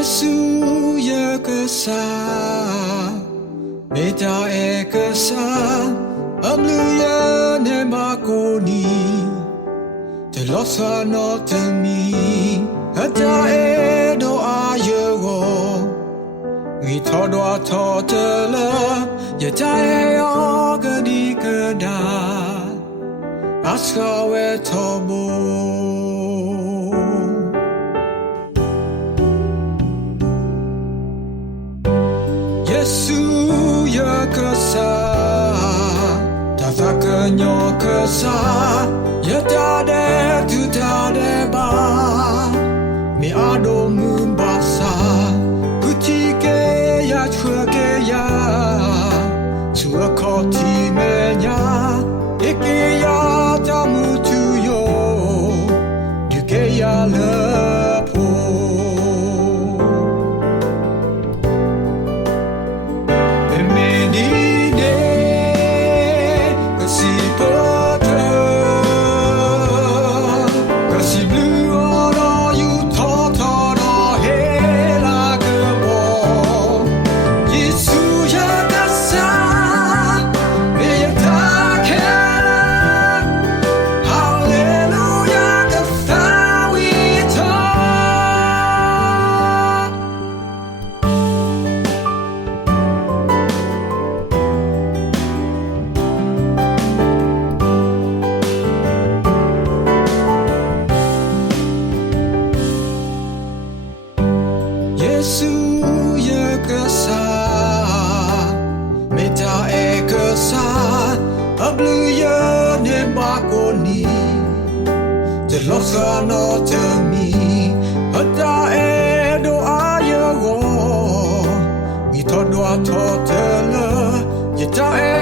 Yesu ya kasa Meta e kasa Amluya ne makoni Te losa no te mi Hata e do ayo We todo a totala Yata e o gadi kada Aska we tobo Yesu ya kasa Tazaka nyo kasa Yata de tuta de ba Mi ado mumbasa Kuchike ya chwake ya Chua koti menya Ike ya tamutu yo Duke ya lepo Yesu ya kasa Meta e kasa Ablu ya ne makoni Te losa no te mi Hata e do ayo Mi todo a totela Yeta e